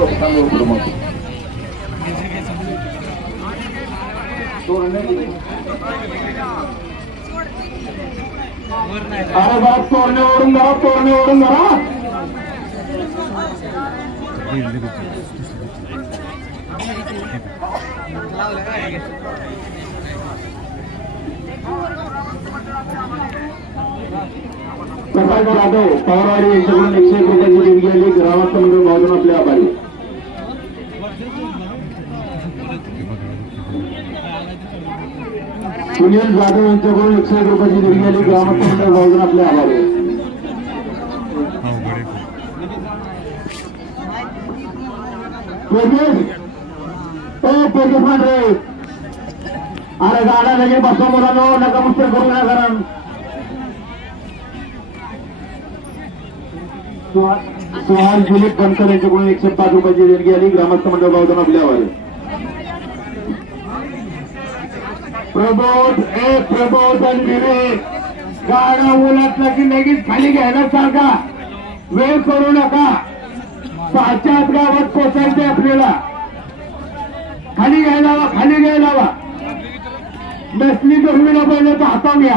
अरे बाप तोरण्यावरून धरा, तोरण्यावरून धरा. प्रकाश जाधव पवारवाडी यांच्याकडून 101 रुपयाची देणगी आली. ग्रामस्थ मंडळ महोदय आपले आभारी. सुनील जाधव यांच्याकडून 101 रुपयाची देणगी आली. ग्रामस्थ मंडळ महोदय आपले आभारी. अरे गाडा लगे बसा मुलांनो, नका मुश्किल करू नका. कारण सुहास दिलीप बनकर यांच्याकडून 105 रुपयाची देणगी आली. ग्रामस्थ मंडळ महोदय आपल्या आभारी. प्रबोध आणि विवेक गाडा उलटला की लगेच खाली घ्यायला सारखा वेळ करू नका. 5च्या गावात पोचायचंय आपल्याला. खाली घ्यायला हवा, खाली घ्यायला हवा. नसली जमीन पहिलं तर हातावर घ्या.